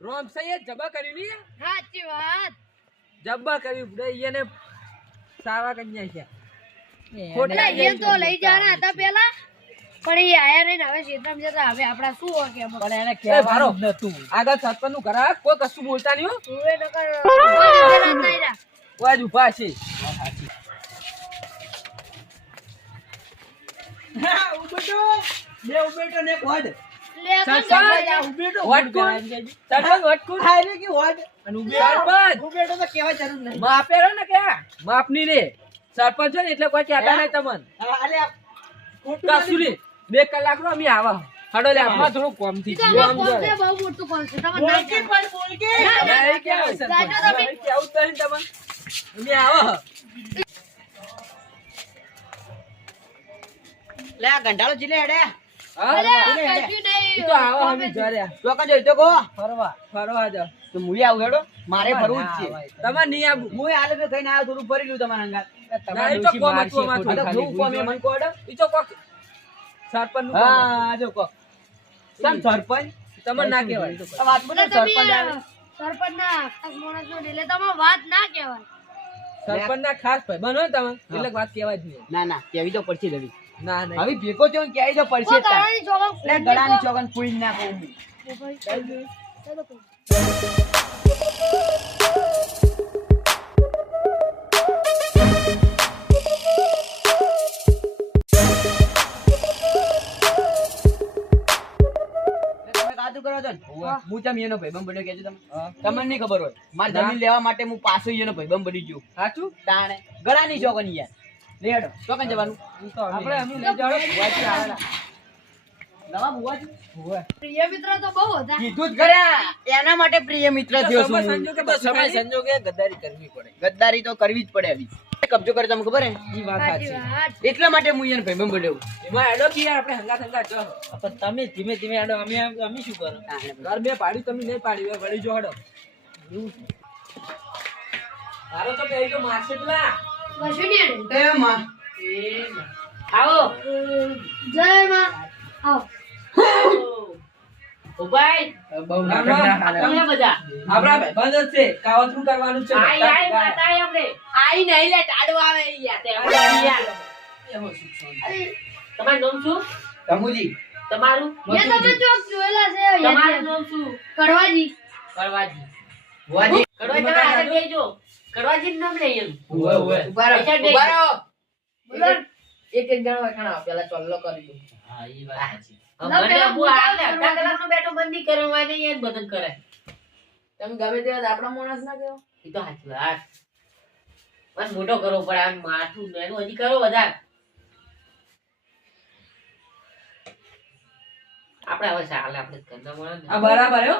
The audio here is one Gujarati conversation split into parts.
રોમ સૈયદ જબા કરી ની સાચી વાત જબ્બા કરી એને સાવા કન્યા છે ખોટા એ તો લઈ જવાના હતા પેલા પણ એ આયા નહીં ને હવે ક્ષેત્રમાં જતા હવે આપડા શું હોય કે પણ એને એ ભારો કહેવાનું નતું. આગળ સરપંચ નું ઘર કોઈ કશું બોલતા નહીં હો તુએ નકર કોઈ દીધેલા હતા એરા. કોઈ જ ઉભા છે હા, ઉભેટો. બે ઉભેટો ને એક હોડ. લે આ સરપંચ આ ઉભેટો. વટકું સરપંચ વટકું હા, એટલે કે હોડ. અને સરપંચ ઉભેટો તો કહેવા જરૂર નહીં. માપેરો ને કે માપની રે સરપંચ છે ને એટલે કોઈ કહેતા નહીં તમને હા, અલ્યા, ખોટું કશું નહીં 2 કલાક નો અમે આવા હડો લે આપમાં થોડું કોમ થી ઈ તો જીવો આમાં આમ કોણ છે? જોડે. બહુ મોટું કોણ છે તમે ના બોલકી જાણો. પણ બોલકી. ના, એ કેવું સરપંચ? જાજો તમે. એ કેવું તો નહીં તમને અમે આવો લે, આ ગંધાળો ચીલે હેડે. હા અરે, ઈ કશું નહીં. તો આવો અમે ઘરે ચોકા જોઈ તો કહો. ફરવા જાવ તો મુએ આવું હેડો. મારે ફરવું જ છે. તમારે નહીં આવું મુએ હાલે તો કઈને આવ્યો, થોડું ફરી લ્યું તમારા અંગાત. ના, ઈ તો કોમ હતું અમારું. આ તો જોવું કોમ એ મને કહો હેડો. ઈ તો કોક સરપંચ નું હા, જો કહો. કેમ સરપંચ? તમને ના કહેવાય આ વાત બોલો, એટલે તમે સરપંચ આવે. સરપંચના ખાસ માણસનો એટલે તમે વાત ના કહેવાય. સરપંચ ના ખાસ ભાઈ બનો તમે એટલે વાત કહેવાય જ નહીં ના ના કેવી તો પડશે રવિ. ના ના હવે ભેગો થયો ને ક્યાંય તો પડશે ઓ જ તાર. તારાની ચોકન લે, ગળાની ચોકન ફૂઈ ના કહું હું. તમે કાતું કરો છો ને? હું ચમ એનો ભાઈબંધ બન્યો કહેજો તમે. તમને નહીં ખબર હોય મારી ના. જમીન લેવા માટે હું પાછો એનો ભાઈબંધ બની ગયો. સાચું તાણે ગળાની ચોકન યાર. લે હેડો. ચોકન જવાનું. ઈ તો આપણે અમે લઈ જાવ વાંચી આવેલા નવા બુવાજી. પ્રિય મિત્ર તો બહુ હતા. કીધું જ ખરા. એના માટે પ્રિય મિત્ર થયો છું હું. સંજોગે સમય સંજોગે ગદ્દારી કરવી પડે ગદ્દારી તો કરવી જ પડે આવી. કબજો કરે તમને ખબર હે? ઈ વાત સાચી સાચી વાત. એટલા માટે હું એને ભાઈબંધ બન્યો. એમાં એડો કે યાર આપણે હંગા હંગા જો પણ તમે ધીમે ધીમે આડો અમે શું કરો ઘર બે પાડી તમે નહીં પાડી હવે વળી જો હડો તારો તો પેલી તો માર્કેટલા કશું નહીં અડે. એ માં. આવો જય માં. આવો. ઉભાઈ બહુ ના, ના ના. તમે બધા આપણા ભાઈબંધ જ છે કાવતરું કરવાનું છે આઈ આઈ વાત આઈ આપણે આઈ નહીં લે ટાડો આવે યાર તે આપણે યાર એવો શિક્ષણ. અરે, તમારું નામ શું તમુજી. તમારું એ તમે ચોક જોયેલા છે તમારું નામ શું કડવાજી. કરવાજી બુવાજી. કડવાજી તમે આગળ બેસજો કડવાજી નું નામ લઈ એમ ઉભા ઉભા ઉભા રહો. પૈસા ઉભા રહો. બોલો. એક એક જણો ખાણા પેલા ચોલ્લો કરી દો હા ઈ વાત સાચી ના, મને પેલા અબુ આટલે અડધા કલાકનો બેઠો બંધી કરવા નહીં યાર બદલ કરે તમે ગમે તે આપણા માણસ ના કહેવો ઈ તો સાચી વાત બસ મોટો કરવો પડે આમ માથું એનું હજી કરો વધારે આપણે હવે ચાલે આપણે ઘરના માણસ આ બરાબર હો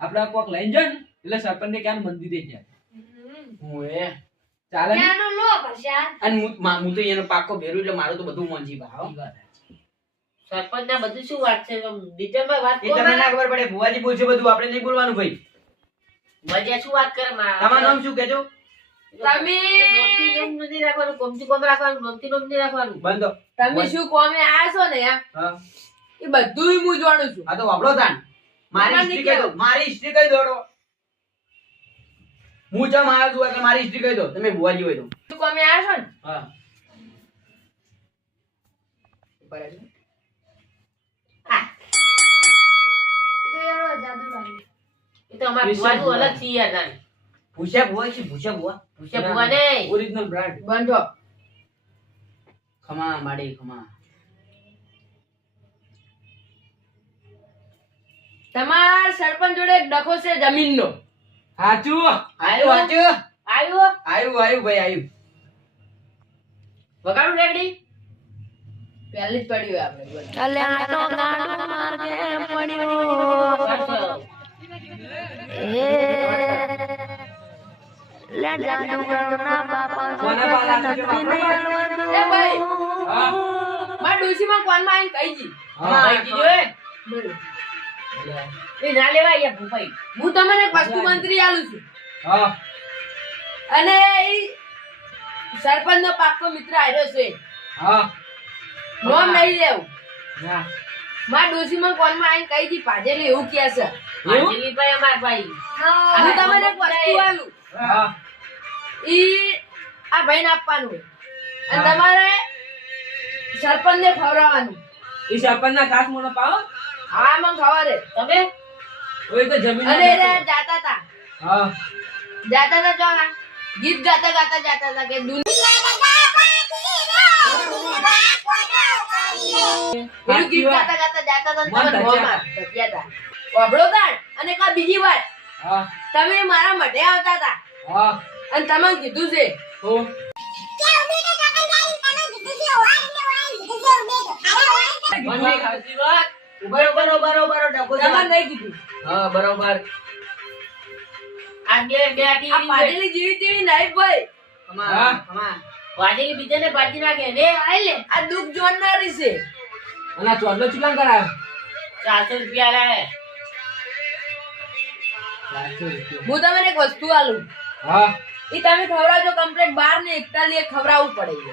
આપડા કોક લઈને જાય ને એટલે સરપંચ ને ક્યાં મંદી દે જાય ઓએ. ચાલે ને ત્યાંનો લો પ્રસાદ. અને હું તો એનો પાકો ભેરું એટલે મારું તો બધું મોંજી ભાવ. ઈ વાત સરપંચ ના બધું શું વાત છે દીજનભાઈ વાત એ તમને ના ખબર પડે. ભુવાજી બોલશે બધું, આપણે નહીં બોલવાનું ભાઈ. મજા શું વાત કરે તમારું નામ શું કહેજો? તમે નથી રાખવાનું કોમથી કોમ રાખવાનું ગમતી નોમ નહીં રાખવાનું બંધો. તમે શું કોમે આયા છો ને યાર હા. એ બધું હું જાણું છું આ તો વાપરો તાન. મારી તમારે હિસ્ટ્રી કહી દો. મારી હિસ્ટ્રી કહી દો. હું ચમ આવ્યો છું એટલે મારી હિસ્ટ્રી કહી દો. તમે ભુવાજી હોય તો. શું કોમે આયા છો ને હા. એ તો યાર જાદુ લાગે. એ તો અમારા ભુવાનું અલગ છે યાર તાન ભૂસ્યા ભુવા છે. ભૂસ્યા ભુવા. પૂછ્યા ભુવા નહીં ઓરિજિનલ બ્રાન્ડ બંધો. ખમા માડી ખમા. તમાર સરપંચ જોડે એક ડખો છે જમીનનો સાચું આયુ વાંચ્યું. આવ્યું આયુ ભાઈ આયુ. વગાડું રેગડી પહેલી જ પડી હોય આપણે કોના પાલા છે એ ભાઈ હા માર ડોશીમાં કોનમાં આઈને કહી જી. હા. ભાઈ કીધું એ ના લેવાય યાર ભૂપાઈ હું તમને એક વસ્તુ મંત્રી આલું છું હા અને ઈ સરપંચનો પાક્કો મિત્ર આવ્યો છે. હા નોમ નહીં લેવું. ના માર ડોશીમાં કોનમાં આઈને કહી જી પાજેલી એવું કહે છે હાજરી ભાઈ અમાર ભાઈ હું તમને એક વસ્તુ આલું હા ઈ આ ભાઈને આપવાનું અને તમારે સરપંચને ખવડાવવાનું. એ સરપંચના ઘાસ મોનો પાવો હા મને ખબર હે. તમે ઓય તો જમીન અને એ જાતા હતા હા જો આ ગીત ગાતા ગાતા જાતા હતા કે પેલું ગીત ગાતા ગાતા જાતા હતા ને તમે મોંમાં ધક્યા હતા. વાપરો તાણ. અને કા બીજી વાત હા તમે મારા મઢે આવતા હતા હા અને તમે કીધું છે તો મને ખાતી વાત બરોબર બરોબર ડબો તમારે નહીં કીધું. હા બરોબર આ બે આટી આ પાટેલી જીવી તેવી નહીં ભાઈ. હા. વાજેલી બીજાને બાજી નાખે ને આ દુઃખ જોનારી છે. અને આ ચોરલો ચૂલામ કરાયો 400 રૂપિયા લાય 400 રૂપિયા હું તમને એક વસ્તુ આલું હા ઈ તમે ખવડાવજો કમ્પ્લીટ 12 ને 41 ખવડાવવું પડે છે.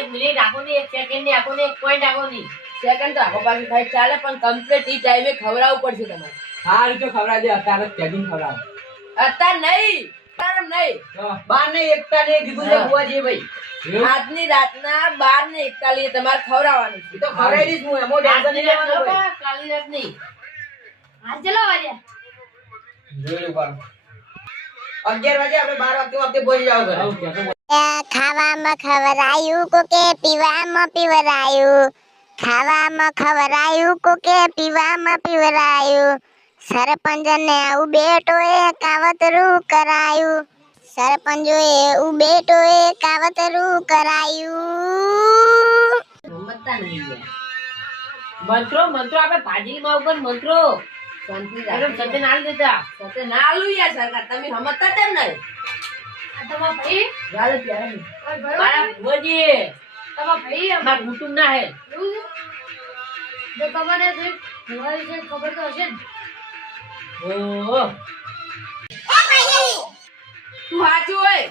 1 મિનિટ આપો ને 1 સેકન્ડ ને આપો ને 1 પોઈન્ટ આપો ની સેકન્ડ તો આખો પાછું થાય ચાલે પણ કમ્પ્લીટ ઈ ટાઈમે ખવડાવવું પડશે તમારે. હા રીતે ખવડાવજે અત્યારે જ કેદીન ખવડાવ અત્યારે નહીં અત્યારે નહીં તો બાર ને એકતા ને કીધું છે બુઆજી ભાઈ એવું? આજની રાતના 12 ને 41 તમારે ખવડાવવાનું છે. એ તો ખવડાવી દઈશ હું એમાં ટેન્શન નહીં લેવાનું ભાઈ. કાલી રાત નહીં હા ચલો વાજે જોયું બાર 11 વાગે આપણે 12 વાગે પહોંચી જાવ ઘરે. આવું કહેતો બોલ. ખાવામાં ખવરાયું કોકે પીવામાં પીવરાયું ખાવામાં ખવરાયું કોકે પીવામાં પીવરાયું સરપંચને ઉબેટોએ કાવતરું કરાયું સરપંચોએ ઉબેટોએ કાવતરું કરાયું સમજતા નહીં યાર. મંત્રો આપણે ભાજીમાં ઉપર મંત્રો શાંતિ મેડમ રાખો. સત્ય ના દેતા સાથે ના આલું યાર સરકાર તમે સમજતા કેમ નહીં? આ તમારા ભાઈ ગાલે પ્યારા નહીં. મારા ભુવાજી તમારા ભાઈ મારા કુટુંબ ના હે એવું છે? તો તમને જે ભુવા વિશે ખબર તો હશે ને? ઓહો તું સાચું હોય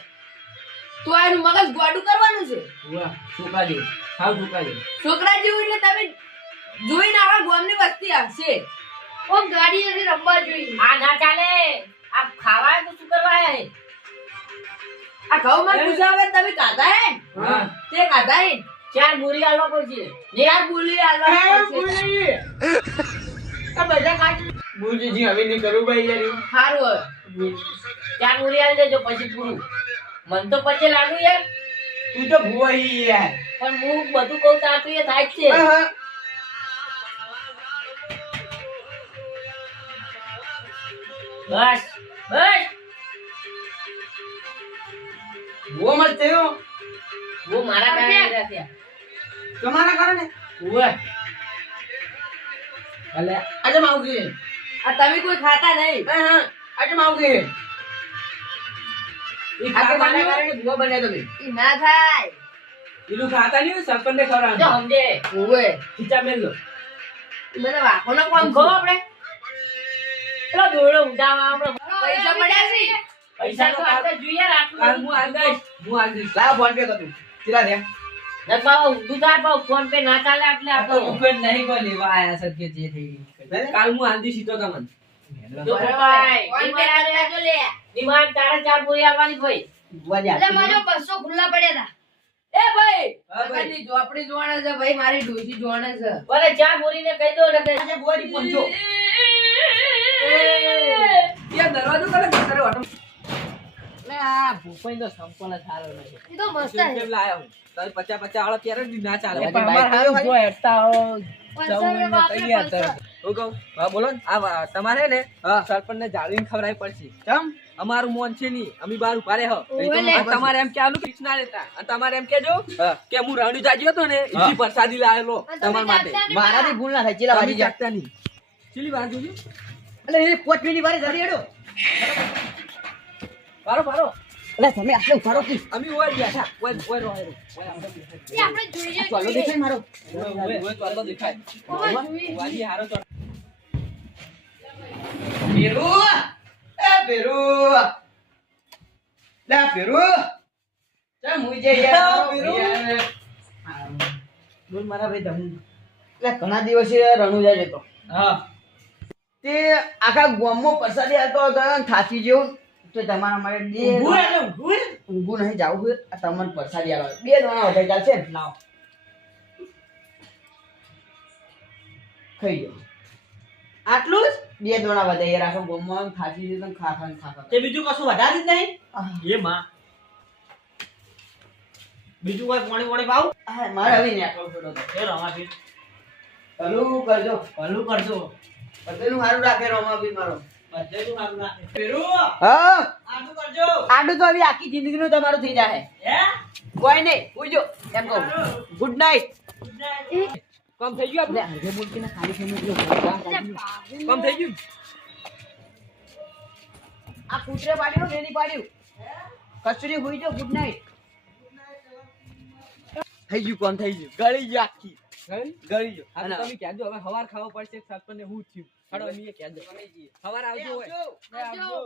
તો આનું મગજ ગોડું કરવાનું છે. વાહ છોકરા જેવું હાવ છોકરા જેવું છોકરા જેવું એટલે તમે જોઈને આવા ગામની વસ્તી આવશે. ઓમ ગાડી નથી રમવા જોઈએ. આ ના ચાલે આ ખાવાય તો શું કરવા હે આ ઘઉં માં પૂછાવે તમે કાઢા હે? હા તે કાઢા હે? 4 બોરી આલવા પડશે યાર બોલી આલવા પડશે. આ બધા ખાઈ બુઆજી હવે નહીં કરું ભાઈ યાર. હારું હવે. 4 બોરી આલી દેજો પછી પૂરું મન તો પછી લાગુ યાર તું તો ભુવાઈ યાર. પણ હું બધું કહું તો આ તો એ થાય જ છે હા. બસ બસ ભુવા મત થયો હું મારા કારણે રહ્યા તમારા કારણે ઉવે એટલે આજે માવગી. આ તમે કોઈ ખાતા નહીં. હા હા આજે માવગી. એ આજે ખાતા મારા નહીં હોય? કારણે ભુવા બન્યા તમે. ઈ ના થાય. પેલું ખાતા નહીં હોય? સરપંચને જો ખવડાવવાનું સમજે ઓવે ખીચા મેલ દો ઈ બધા વાંકોનો કોમ આમ કહો આપણે પેલો દોડો ઊંડામાં આપણે પૈસા પડ્યા છે. પૈસા તો આપણે જોઈએ કાલ આટલું હું આલ દઈશ હું આલ દઈશ લાવ ફોન પે કર તું. કેટલા થયા? ન પાવ ઊંધું થાય પાવ ફોન પે ના ચાલે એટલે આ તો આપણો રૂપિયા નહીં કોઈ લેવા આયા છે કે જે થઈ ગયું. કાલ હું આલ દઈશ ઈ તો તમને જો ભાઈ ફોન પે કરી દેજો લે. ડિમાન્ડ તારે 4 બોરી આવવાની ભાઈ ભુવાજી એટલે હાચું મારો 200 ખુલ્લા પડ્યા હતા. એ ભાઈ હા ભાઈ. કાકાની ઝોપડી જોવાના છે ભાઈ મારી ડોશી જોવાના છે. ભલે 4 બોરીને કહી દો ને કે આજે ભુવાજી પહોંચો. યાર દરવાજો કરે કે કરે ઓટો આ ભૂપઈ તો સંપલ સારો નથી ઈ તો મસ્ત કેમ છે. લાયો હું તારે 50 વાળો ક્યારે દી ના ચાલે પણ અમારે હારું જો હેડતા હો. 500 તૈયાર થયો. હું કહું હા બોલો ને આ તમારે ને હા. સરપંચને જાળવીને ખવડાવી પડશે ચમ અમારું મોન છે નહીં અમે બાર ઉભા રહે હો ઓવે લે. અને તમારે એમ ક્યાંનું ફિક્સ ના લેતા અને તમારે એમ કેજો હા. કે હું રાણી જાજી હતો ને એથી પ્રસાદી લાયેલો અને તમે તમારા માટે જાગતા નહીં મારાથી ભૂલ ના થાય. ચેલા તમે વાજી જા. જાગતા નહીં ચીલી વાર જોજો એટલે એ 5 મિનિટ વારે જડી હેડો. પારો પારો એટલે તમે આટલે ઉભારો કી. અમે ઓય બેઠા ઓય ઓય રહો ઓય આપણે ઈ આપણે જોઈએ ચાલો દેખાય મારો. ઓય ચાલો દેખાય ઓવે જોઈએ. વાજી હારો ચાલો પેરુ એ પેરુ લે પેરુ ચમ મુજે યાર પેરુ. બોલ મારા ભાઈ ધમ એટલે ઘણા દિવસે રણુજા જતો. હા તે આખા ગામમાં પ્રસાદી હતો થાચી જેવું તો તમારા માટે બે ઊંઘું નહીં જાવું હોય આ તમને પ્રસાદી આલો બે દોણા વધારે ચાલશે ને લાવ ખાઈ જાઓ આટલું જ બે દોણા વધારે રાખો ગામમાં થાચી જેવું ખા તે બીજું કશું વધારે જ નહીં એ માં બીજું કોઈ પાણી પાવ મારે હવે નેકળો થોડો તો એ રમાભી ભલું કરજો ભલું કરજો બધેનું સારું રાખે રોમાભી મારો બધે તું સારું રાખે પેરું હા આટલું કરજો આડું તો હવે આખી જિંદગીનું તમારું થઈ જાય હે કોઈ નહીં પૂછજો એમ કહું ગુડ નાઇટ કામ થઈ ગયું આપણે અડધે મૂકીને ખાલી થઈ ગયું કામ થઈ ગયું આ કૂતરે પાડ્યું વેલી પાડ્યું કચરી હોઈ જો ગુડ નાઇટ થઈ ગયું કોણ થઈ ગયું ગળી ગઈ આખી ગળી ગયો હા તો તમે કહેજો હવે હવાર ખાવા પડશે સરપંચને હું થયું હાડો એની કહેજો હવાર આવજો હોય આવજો.